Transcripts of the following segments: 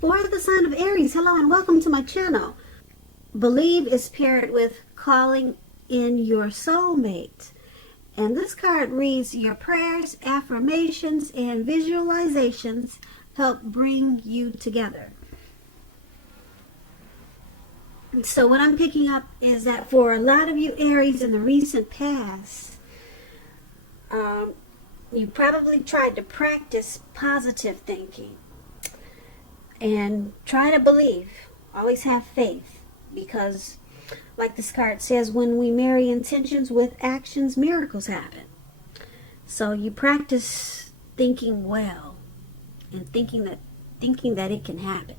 For the sign of Aries, hello and welcome to my channel. Believe is paired with calling in your soulmate. And this card reads, your prayers, affirmations, and visualizations help bring you together. So what I'm picking up is that for a lot of you Aries in the recent past, you probably tried to practice positive thinking and try to believe. Always have faith, because like this card says, when we marry intentions with actions, miracles happen. So you practice thinking well and thinking that it can happen.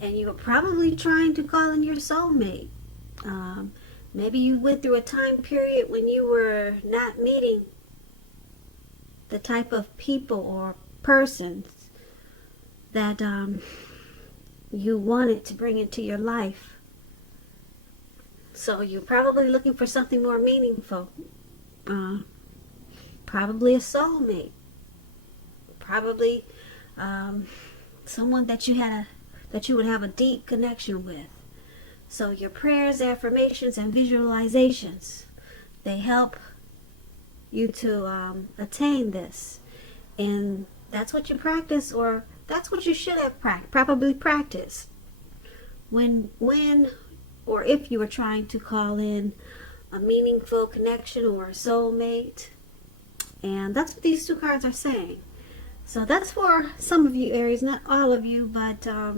And you were probably trying to call in your soulmate. Maybe you went through a time period when you were not meeting the type of people or persons that you wanted to bring into your life. So you're probably looking for something more meaningful. Probably a soulmate. Probably someone that you would have a deep connection with. So your prayers, affirmations, and visualizations, they help you to attain this. And that's what you practice, or that's what you should have probably practiced when or if you were trying to call in a meaningful connection or a soulmate. And that's what these two cards are saying. So that's for some of you Aries, not all of you, but I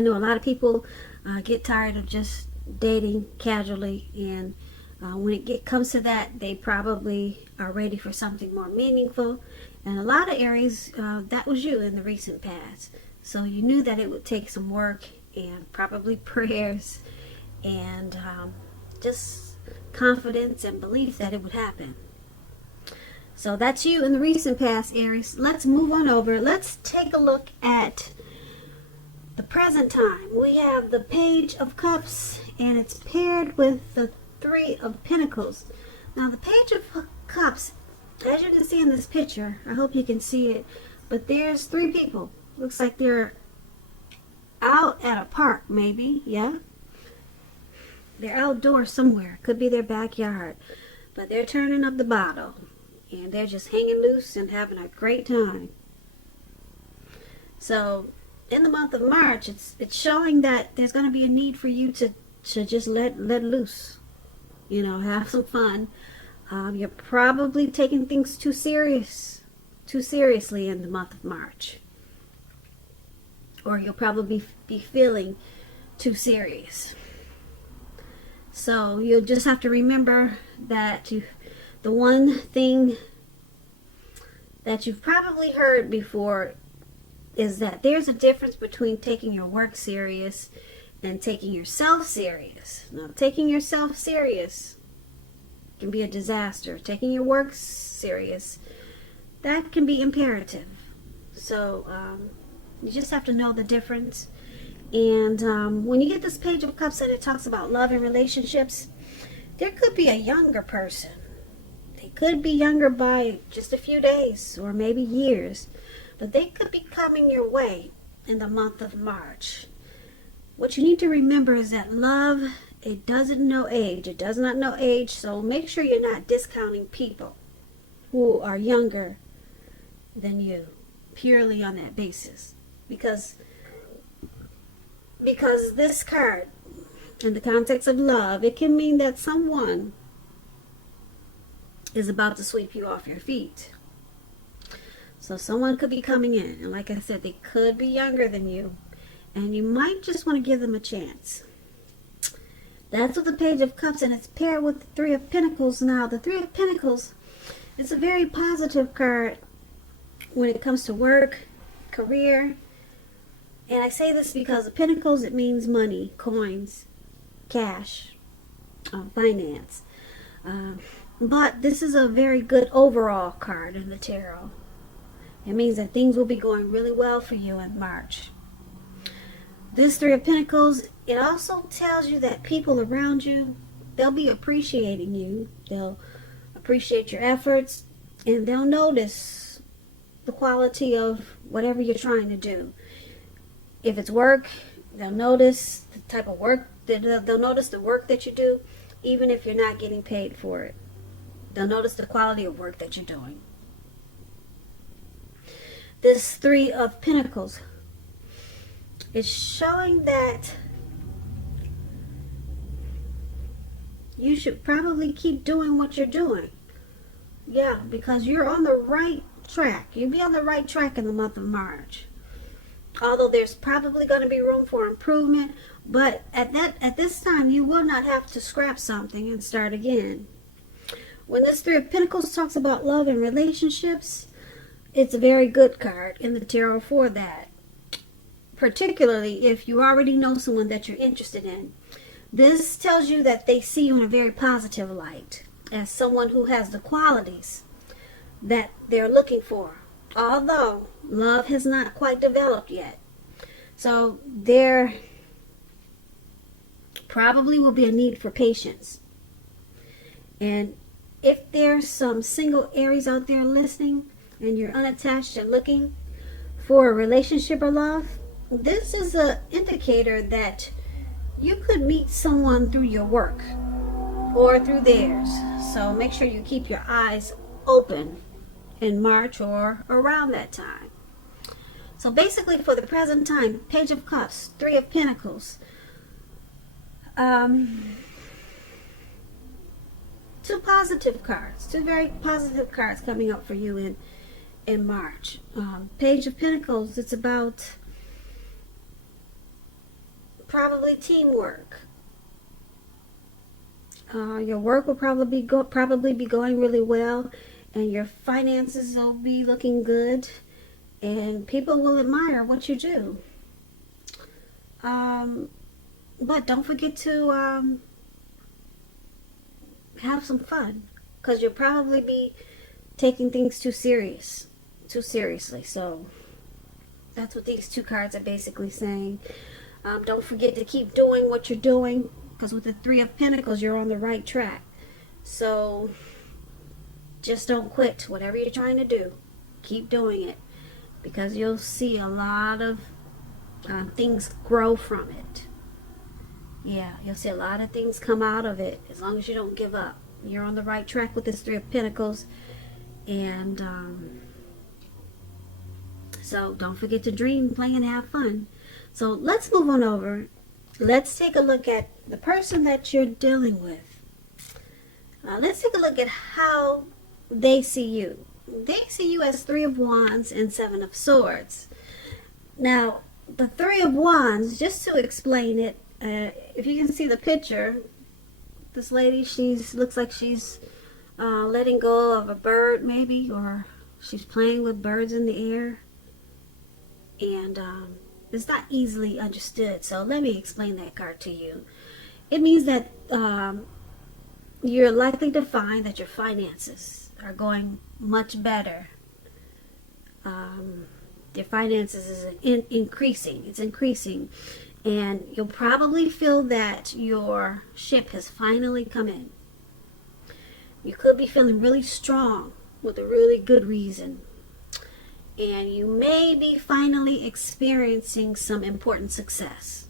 know a lot of people get tired of just dating casually, and when it comes to that, they probably are ready for something more meaningful. And a lot of Aries, that was you in the recent past. So you knew that it would take some work and probably prayers and just confidence and belief that it would happen. So that's you in the recent past, Aries. Let's move on over. Let's take a look at the present time. We have the Page of Cups, and it's paired with the Three of Pentacles. Now the Page of Cups, as you can see in this picture, I hope you can see it, but there's three people. Looks like they're out at a park, maybe. Yeah, they're outdoors somewhere. Could be their backyard, but they're turning up the bottle and they're just hanging loose and having a great time. So in the month of March, it's showing that there's going to be a need for you to just let loose, you know, have some fun. You're probably taking things too seriously in the month of March, or you'll probably be feeling too serious. So you'll just have to remember that the one thing that you've probably heard before is that there's a difference between taking your work serious and taking yourself serious. Now, taking yourself serious can be a disaster. Taking your work serious, that can be imperative. So you just have to know the difference. And when you get this Page of Cups and it talks about love and relationships, there could be a younger person. They could be younger by just a few days or maybe years, but they could be coming your way in the month of March. What you need to remember is that love, it doesn't know age. It does not know age, so make sure you're not discounting people who are younger than you purely on that basis. Because this card, in the context of love, it can mean that someone is about to sweep you off your feet. So someone could be coming in, and like I said, they could be younger than you, and you might just want to give them a chance. That's with the Page of Cups, and it's paired with the Three of Pentacles. Now, the Three of Pentacles is a very positive card when it comes to work, career. And I say this because the Pentacles, it means money, coins, cash, finance. But this is a very good overall card in the tarot. It means that things will be going really well for you in March. This Three of Pentacles, it also tells you that people around you, they'll be appreciating you. They'll appreciate your efforts, and they'll notice the quality of whatever you're trying to do. If it's work, they'll notice the type of work, they'll notice the work that you do, even if you're not getting paid for it. They'll notice the quality of work that you're doing. This Three of Pentacles is showing that you should probably keep doing what you're doing. Yeah, because you're on the right track. You'll be on the right track in the month of March. Although there's probably going to be room for improvement, but at this time you will not have to scrap something and start again. When this Three of Pentacles talks about love and relationships, it's a very good card in the tarot for that. Particularly if you already know someone that you're interested in. This tells you that they see you in a very positive light, as someone who has the qualities that they're looking for, although love has not quite developed yet. So there probably will be a need for patience. And if there's some single Aries out there listening and you're unattached and looking for a relationship or love, this is an indicator that you could meet someone through your work or through theirs. So make sure you keep your eyes open in March or around that time. So basically for the present time, Page of Cups, Three of Pentacles, two positive cards, two very positive cards coming up for you in March. Page of Pentacles, it's about probably teamwork. Your work will probably be going really well, and your finances will be looking good, and people will admire what you do. But don't forget to have some fun, because you'll probably be taking things too seriously. So that's what these two cards are basically saying. Don't forget to keep doing what you're doing, because with the Three of Pentacles, you're on the right track. So just don't quit. Whatever you're trying to do, keep doing it, because you'll see a lot of things grow from it. Yeah, you'll see a lot of things come out of it as long as you don't give up. You're on the right track with this Three of Pentacles. And so don't forget to dream, play, and have fun. So let's move on over. Let's take a look at the person that you're dealing with. Let's take a look at how they see you. They see you as Three of Wands and Seven of Swords. Now, the Three of Wands, just to explain it, if you can see the picture, this lady, looks like she's letting go of a bird maybe, or she's playing with birds in the air. And it's not easily understood, so let me explain that card to you. It means that you're likely to find that your finances are going much better. Your finances is increasing. It's increasing. And you'll probably feel that your ship has finally come in. You could be feeling really strong with a really good reason. And you may be finally experiencing some important success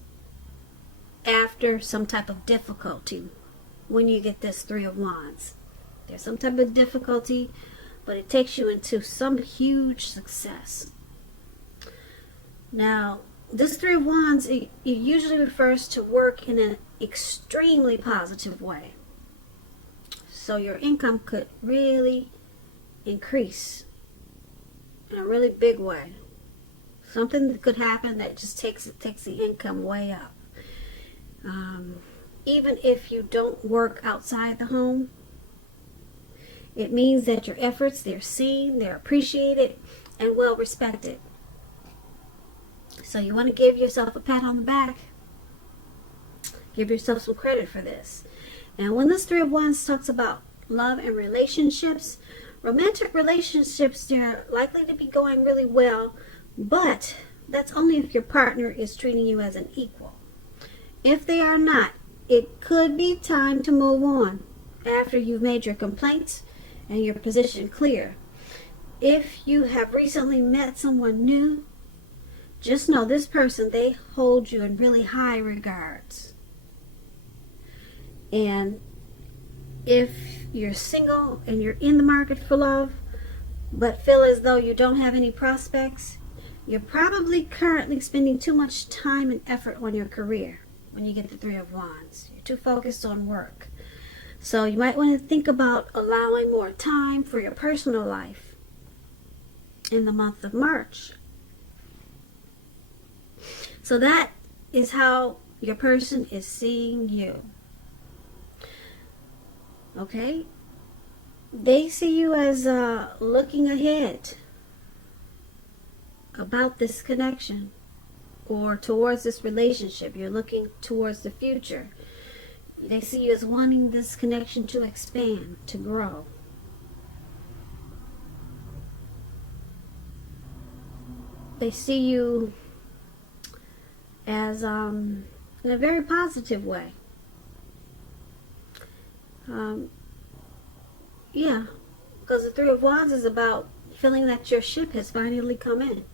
after some type of difficulty when you get this Three of Wands. There's some type of difficulty, but it takes you into some huge success. Now, this Three of Wands, it usually refers to work in an extremely positive way. So your income could really increase in a really big way. Something that could happen that just takes the income way up. Even if you don't work outside the home, it means that your efforts, they're seen, they're appreciated, and well respected. So you want to give yourself a pat on the back. Give yourself some credit for this. And when this Three of Wands talks about love and relationships, romantic relationships, they're likely to be going really well, but that's only if your partner is treating you as an equal. If they are not, it could be time to move on after you've made your complaints and your position clear. If you have recently met someone new, just know this person, they hold you in really high regards. And if you're single and you're in the market for love, but feel as though you don't have any prospects, you're probably currently spending too much time and effort on your career when you get the Three of Wands. You're too focused on work. So you might want to think about allowing more time for your personal life in the month of March. So that is how your person is seeing you. Okay? They see you as looking ahead about this connection or towards this relationship. You're looking towards the future. They see you as wanting this connection to expand, to grow. They see you as in a very positive way. Yeah, because the Three of Wands is about feeling that your ship has finally come in.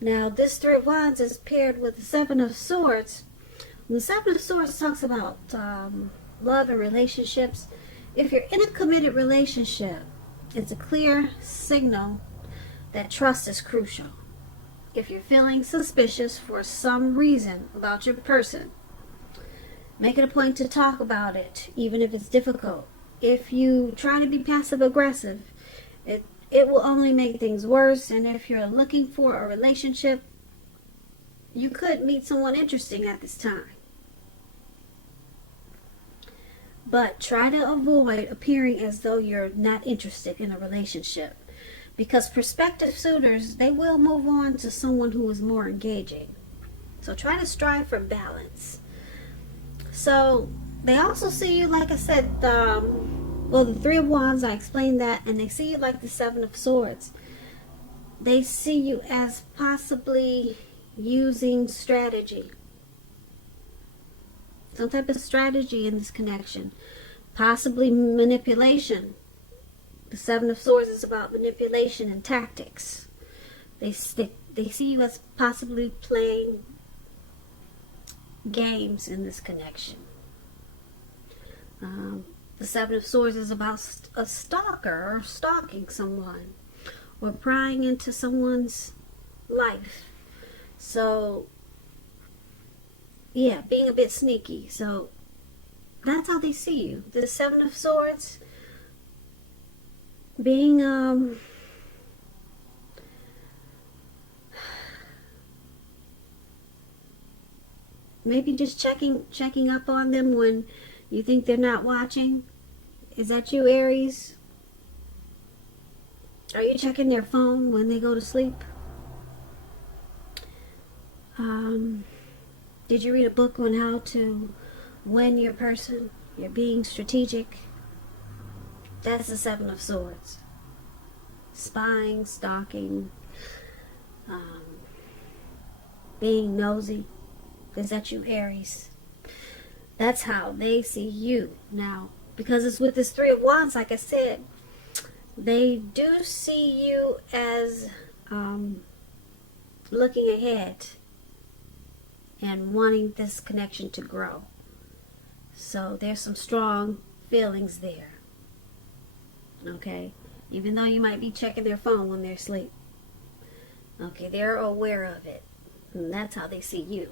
Now, this Three of Wands is paired with the Seven of Swords. When the Seven of Swords talks about love and relationships, if you're in a committed relationship, it's a clear signal that trust is crucial. If you're feeling suspicious for some reason about your person, make it a point to talk about it, even if it's difficult. If you try to be passive aggressive, it will only make things worse. And if you're looking for a relationship, you could meet someone interesting at this time. But try to avoid appearing as though you're not interested in a relationship, because prospective suitors, they will move on to someone who is more engaging. So try to strive for balance. So they also see you, like I said, the Three of Wands, I explained that, and they see you like the Seven of Swords. They see you as possibly using strategy. Some type of strategy in this connection. Possibly manipulation. The Seven of Swords is about manipulation and tactics. They see you as possibly playing games in this connection. The Seven of Swords is about a stalker or stalking someone or prying into someone's life. So, yeah, being a bit sneaky. So, that's how they see you. The Seven of Swords being maybe just checking up on them when you think they're not watching. Is that you, Aries? Are you checking their phone when they go to sleep? Did you read a book on how to win your person? You're being strategic. That's the Seven of Swords. Spying, stalking, being nosy. Is that you, Aries? That's how they see you. Now, because it's with this Three of Wands, like I said, they do see you as looking ahead and wanting this connection to grow. So there's some strong feelings there. Okay? Even though you might be checking their phone when they're asleep. Okay, they're aware of it. And that's how they see you.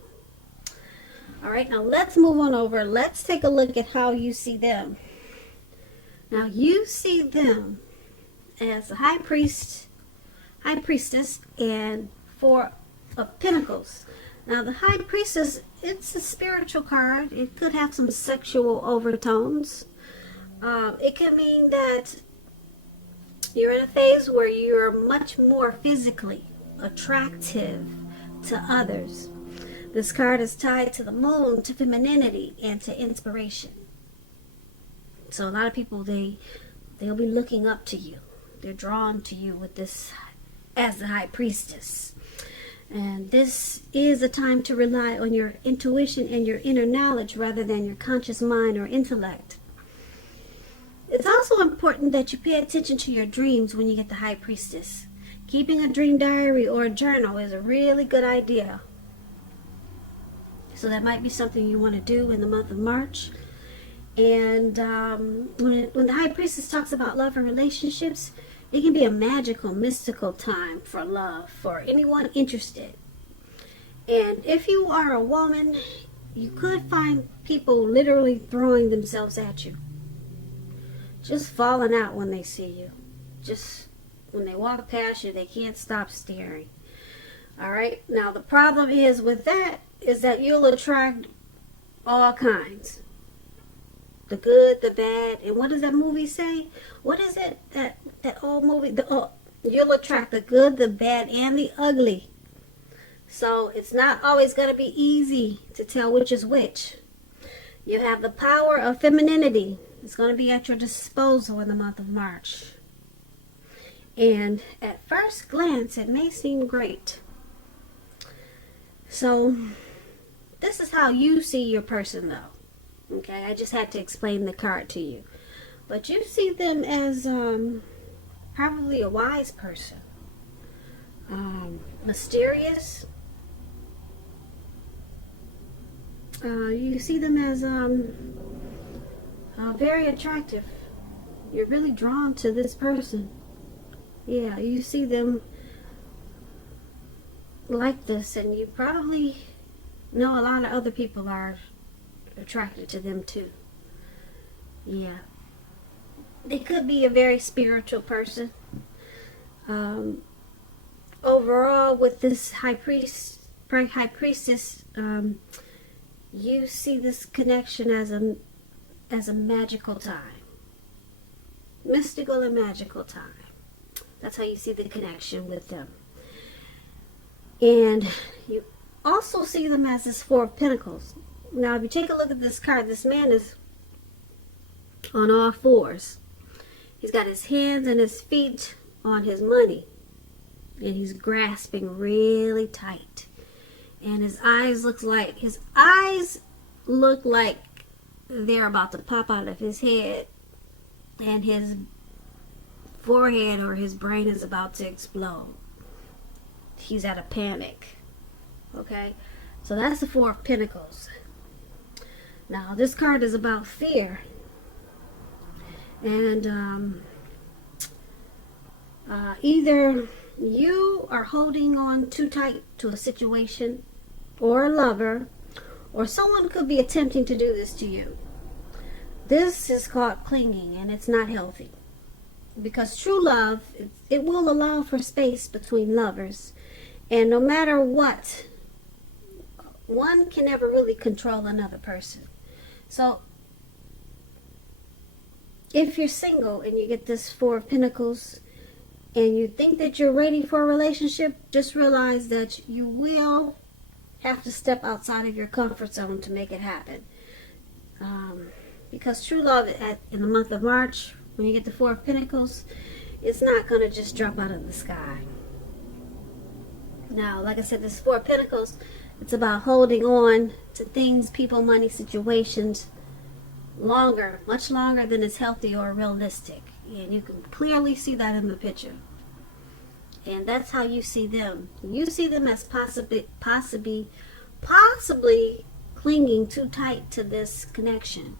Alright, now let's move on over. Let's take a look at how you see them. Now you see them as a high priestess, and Four of Pentacles. Now the High Priestess, it's a spiritual card. It could have some sexual overtones. It could mean that you're in a phase where you're much more physically attractive to others. This card is tied to the moon, to femininity, and to inspiration. So a lot of people, they'll be looking up to you. They're drawn to you with this as the High Priestess. And this is a time to rely on your intuition and your inner knowledge rather than your conscious mind or intellect. It's also also important that you pay attention to your dreams when you get the High Priestess. Keeping a dream diary or a journal is a really good idea. So that might be something you want to do in the month of March. And when the High Priestess talks about love and relationships, it can be a magical, mystical time for love, for anyone interested. And if you are a woman, you could find people literally throwing themselves at you. Just falling out when they see you. Just when they walk past you, they can't stop staring. Alright, now the problem is with that is that you'll attract all kinds. The good, the bad, and what does that movie say? What is it? That old movie? You'll attract the good, the bad, and the ugly. So it's not always going to be easy to tell which is which. You have the power of femininity. It's going to be at your disposal in the month of March. And at first glance, it may seem great. So this is how you see your person, though. Okay, I just had to explain the card to you. But you see them as probably a wise person. Mysterious. You see them as very attractive. You're really drawn to this person. Yeah, you see them like this, and you probably know a lot of other people are attracted to them too. Yeah, they could be a very spiritual person. Overall, with this high priestess, you see this connection as a magical time, mystical and magical time. That's how you see the connection with them. And you also see them as this Four of Pentacles. Now, if you take a look at this card, this man is on all fours. He's got his hands and his feet on his money. And he's grasping really tight. And his eyes look like they're about to pop out of his head. And his forehead or his brain is about to explode. He's at a panic. Okay? So that's the Four of Pentacles. Now, this card is about fear. And either you are holding on too tight to a situation or a lover, or someone could be attempting to do this to you. This is called clinging, and it's not healthy. Because true love, it will allow for space between lovers. And no matter what, one can never really control another person. So, if you're single and you get this Four of Pentacles and you think that you're ready for a relationship, just realize that you will have to step outside of your comfort zone to make it happen. Because true love in the month of March, when you get the Four of Pentacles, it's not going to just drop out of the sky. Now, like I said, this Four of Pentacles, it's about holding on to things, people, money, situations longer, much longer than is healthy or realistic. And you can clearly see that in the picture. And that's how you see them. You see them as possibly clinging too tight to this connection.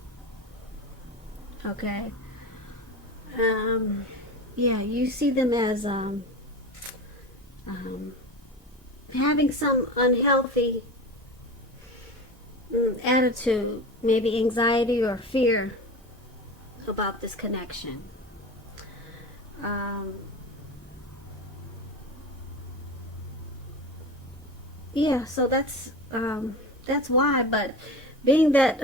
Okay? Yeah, you see them as having some unhealthy attitude, maybe anxiety or fear about this connection. Yeah, so that's why. But being that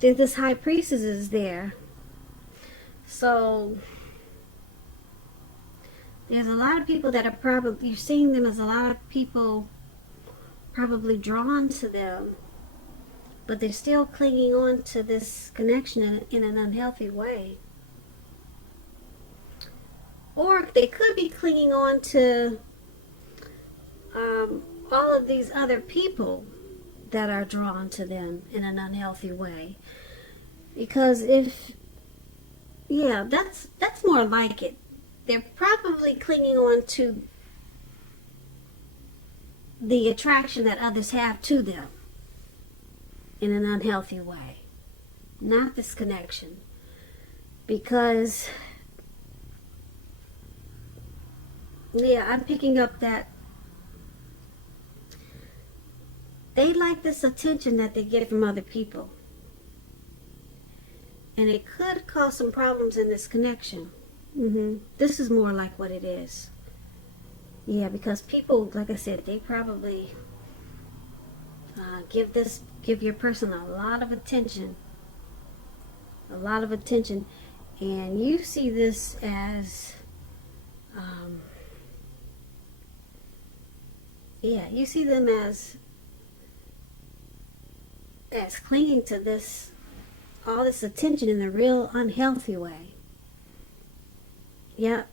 this high priestess is there, so there's a lot of people that are probably, you're seeing them as a lot of people probably drawn to them, but they're still clinging on to this connection in an unhealthy way. Or they could be clinging on to all of these other people that are drawn to them in an unhealthy way. Because if, yeah, that's more like it. They're probably clinging on to the attraction that others have to them in an unhealthy way, not this connection. Because, yeah, I'm picking up that they like this attention that they get from other people. And it could cause some problems in this connection. This is more like what it is. Yeah, because people, like I said, they probably give your person a lot of attention. A lot of attention. And you see this as, you see them as clinging to all this attention in a real unhealthy way. Yep.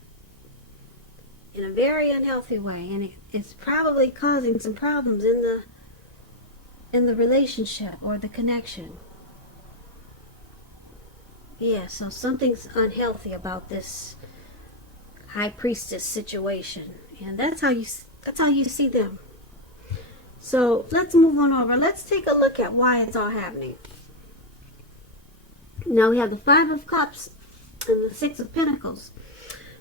In a very unhealthy way. And it's probably causing some problems in the relationship or the connection. Yeah, so something's unhealthy about this high priestess situation. And that's how you see them. So let's move on over. Let's take a look at why it's all happening. Now we have the Five of Cups and the Six of Pentacles.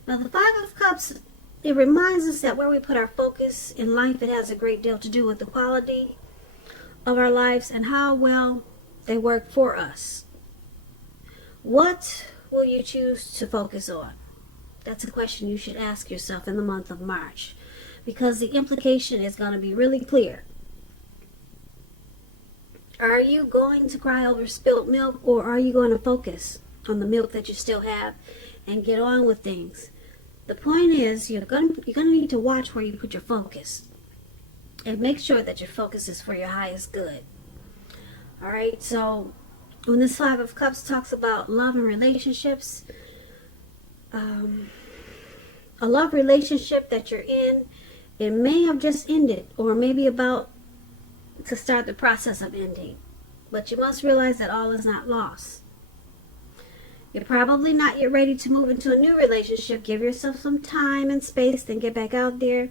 Now the Five of Cups, it reminds us that where we put our focus in life, it has a great deal to do with the quality of our lives and how well they work for us. What will you choose to focus on? That's a question you should ask yourself in the month of March, because the implication is going to be really clear. Are you going to cry over spilt milk, or are you going to focus on the milk that you still have and get on with things? The point is, you're going to need to watch where you put your focus and make sure that your focus is for your highest good. All right, so when this Five of Cups talks about love and relationships, a love relationship that you're in, it may have just ended or maybe about to start the process of ending. But you must realize that all is not lost. You're probably not yet ready to move into a new relationship. Give yourself some time and space, then get back out there.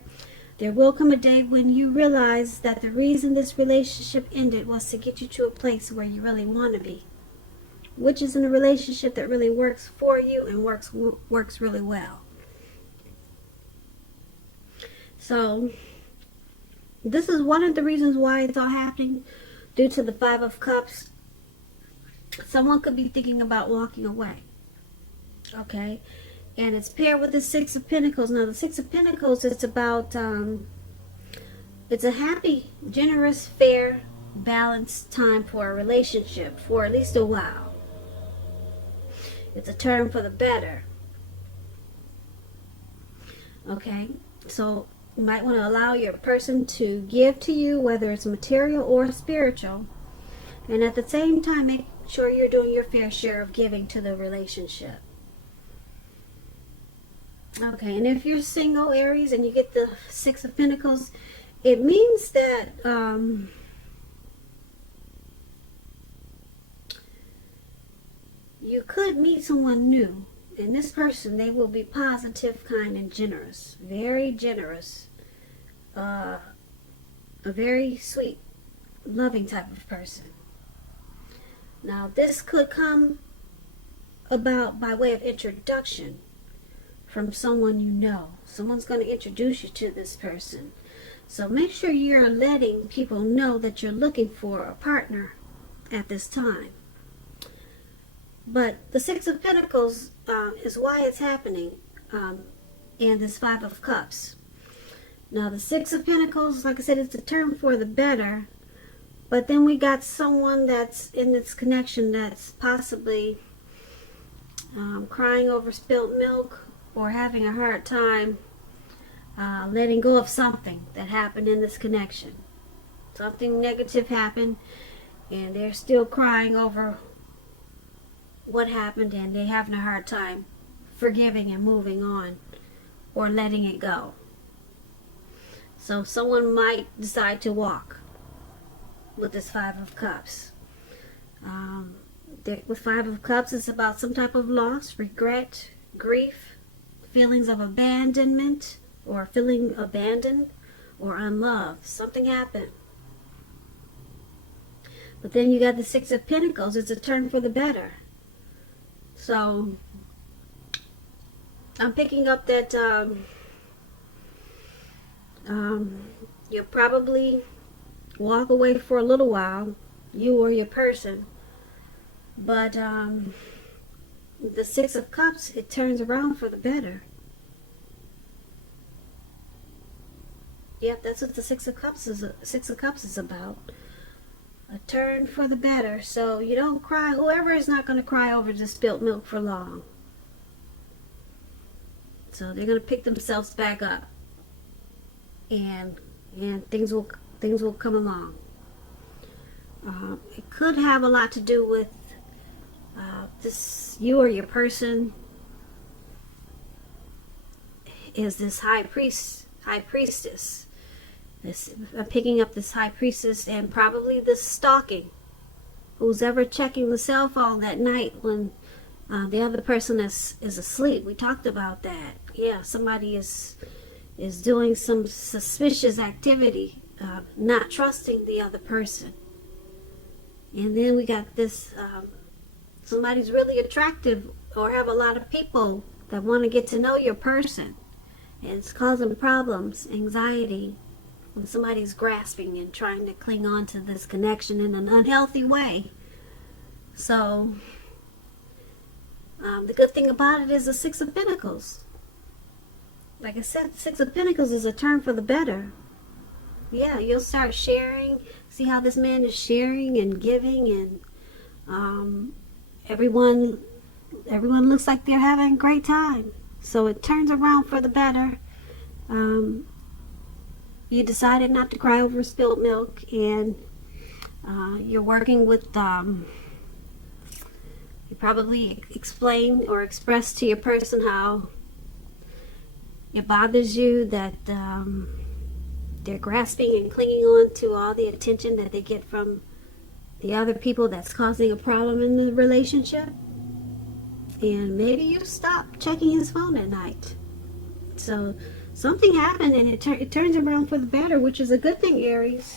There will come a day when you realize that the reason this relationship ended was to get you to a place where you really want to be, which is in a relationship that really works for you and works really well. So this is one of the reasons why it's all happening, due to the Five of Cups. Someone could be thinking about walking away. Okay? And it's paired with the Six of Pentacles. Now, the Six of Pentacles, it's about, it's a happy, generous, fair, balanced time for a relationship for at least a while. It's a turn for the better. Okay? So you might want to allow your person to give to you, whether it's material or spiritual. And at the same time, make sure you're doing your fair share of giving to the relationship. Okay, and if you're single, Aries, and you get the Six of Pentacles, it means that you could meet someone new. And this person, they will be positive, kind, and generous. Very generous. A very sweet, loving type of person. Now, this could come about by way of introduction from someone you know. Someone's going to introduce you to this person. So make sure you're letting people know that you're looking for a partner at this time. But the Six of Pentacles is why it's happening in this Five of Cups. Now, the Six of Pentacles, like I said, it's a term for the better. But then we got someone that's in this connection that's possibly crying over spilt milk or having a hard time letting go of something that happened in this connection. Something negative happened, and they're still crying over what happened, and they're having a hard time forgiving and moving on or letting it go. So someone might decide to walk with this Five of Cups. With Five of Cups, it's about some type of loss, regret, grief, feelings of abandonment, or feeling abandoned or unloved. Something happened. But then you got the Six of Pentacles. It's a turn for the better. So I'm picking up that you'll probably walk away for a little while, you or your person. But the Six of Cups, it turns around for the better. Yep, that's what the Six of Cups is about. A turn for the better. So you don't cry. Whoever is not going to cry over the spilt milk for long. So they're going to pick themselves back up, and things will come along. It could have a lot to do with you or your person is this high priestess. I'm picking up this high priestess, and probably this stalking. Who's ever checking the cell phone that night when the other person is asleep? We talked about that. Yeah, somebody is doing some suspicious activity, not trusting the other person. And then we got this, somebody's really attractive or have a lot of people that want to get to know your person. And it's causing problems, anxiety, when somebody's grasping and trying to cling on to this connection in an unhealthy way. So, the good thing about it is the Six of Pentacles. Like I said, the Six of Pentacles is a turn for the better. Yeah, you'll start sharing. See how this man is sharing and giving, and everyone looks like they're having a great time. So it turns around for the better. You decided not to cry over spilled milk, and you're working with, you probably explain or express to your person how it bothers you that they're grasping and clinging on to all the attention that they get from the other people that's causing a problem in the relationship. And maybe you stop checking his phone at night. So something happened, and it turns around for the better, which is a good thing, Aries.